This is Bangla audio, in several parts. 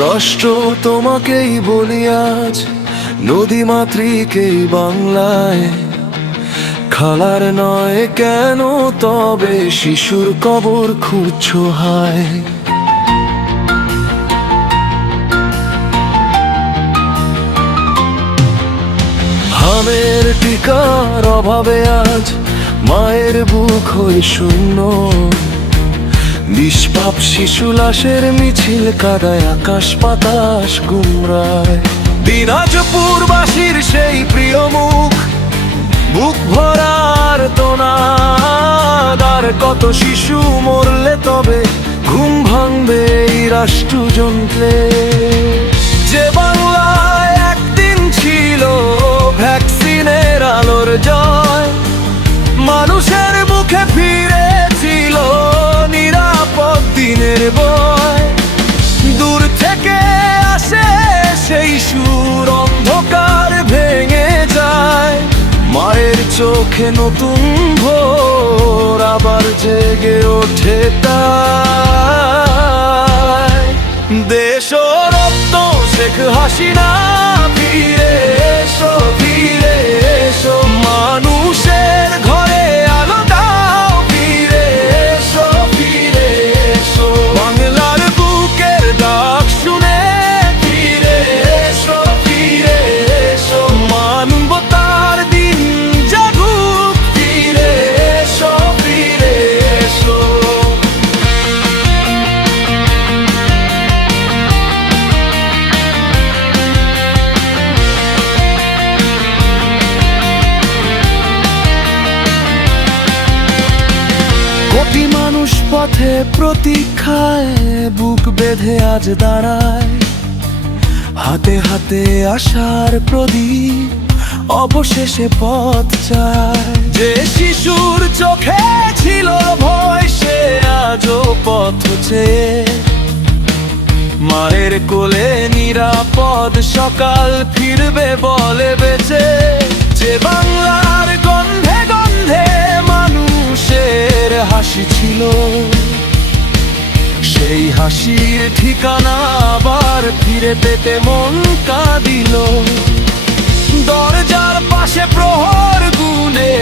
রাষ্ট্র তোমাকেই বলি আজ, নদী মাতৃকেই বাংলায়। খালার নয় কেন তবে শিশুর কবর খুঁজছো হায়। হামের টিকার অভাবে আজ মায়ের বুক হয়ে শূন্য। নিষ্পাপ শিশু লাশের মিছিল কাদায় আকাশ বাতাস গুমরায়। দিনাজপুরবাসীর সেই প্রিয় মুখ, বুক ভরার তোনাদ। আর কত শিশু মরলে তবে ঘুম ভাঙবে এই রাষ্ট্রযন্ত্রে। যে বাংলায় একদিন ছিল ভ্যাকসিনের আলোর জয়, মানুষের মুখে ফিরেছিল নিরাপদ দিনের বয়। দূর থেকে আসে সেই সুর, অন্ধকার ভেঙে যায়। মায়ের চোখে নতুন ভোর আবার জেগে ওঠে তাই। দেশ রত্ন শেখ হাসিনা ফিরে এসো, ফিরে এসো। মানুষের ঘরে আলো দাও, ফিরে এসো, ফিরে এসো। বাংলার বুকের ডাক শুনে ফিরে এসো, ফিরে এসো। মানবতার দিন জাগুক, ফিরে এসো, ফিরে এসো। কোটি মানুষ পথে প্রতীক্ষায় বুক বেঁধে আজ দাঁড়ায়। হাতে হাতে আশার প্রদীপ অবশেষে পথ চায়। যে শিশুর চোখে ছিল ভয় সে আজও পথ চেয়ে মায়ের কোলে নিরাপদ সকাল ফিরবে বলে বেঁচে। যে বাংলার গন্ধে গন্ধে মানুষের হাসি ছিল, সেই হাসির ঠিকানা আবার ফিরে পেতে মন কাঁদিল। দরজার পাশে প্রহর গুনে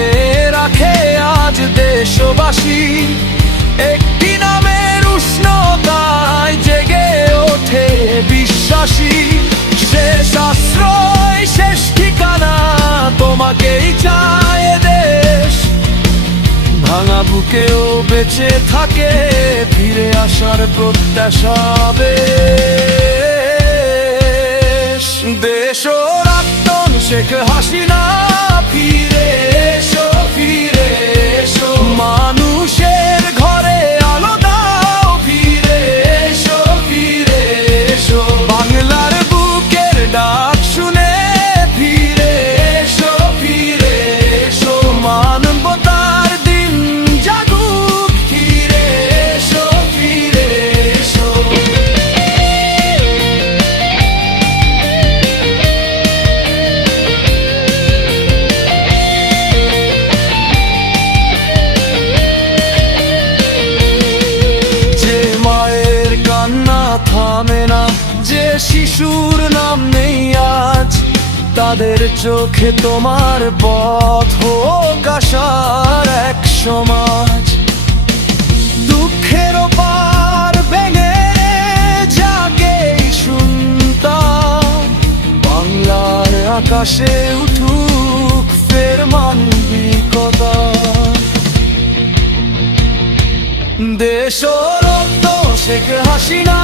রাখে আজ দেশবাসী। একটি নামের উষ্ণতায় জেগে ওঠে বিশ্বাসী। শেষ আশ্রয়, শেষ ঠিকানা তোমাকেই চায় দেশ। ভাঙা বুকেও বেঁচে থাকে ফিরে আসার প্রত্যাশা বেশ। দেশ রত্ন শেখ হাসিনা ফিরে এসো, ফিরে এসো। মানুষের ঘরে আলো দাও, ফিরে এসো, ফিরে এসো। বাংলার বুকের ডাক শুনে ফিরে এসো, ফিরে এসো। মানবতার দিন জাগুক, ফিরে এসো, ফিরে এসো। যে মায়ের কান্না থামে না, যে শিশুর নাম নেই আজ, তাদের চোখে তোমার পথ হোক আশার এক সমাজ। দুঃখের পার ভেঙে জাগে শুনতাম, বাংলার আকাশে উঠুক ফের মানবিকতা। দেশ রত্ন শেখ হাসিনা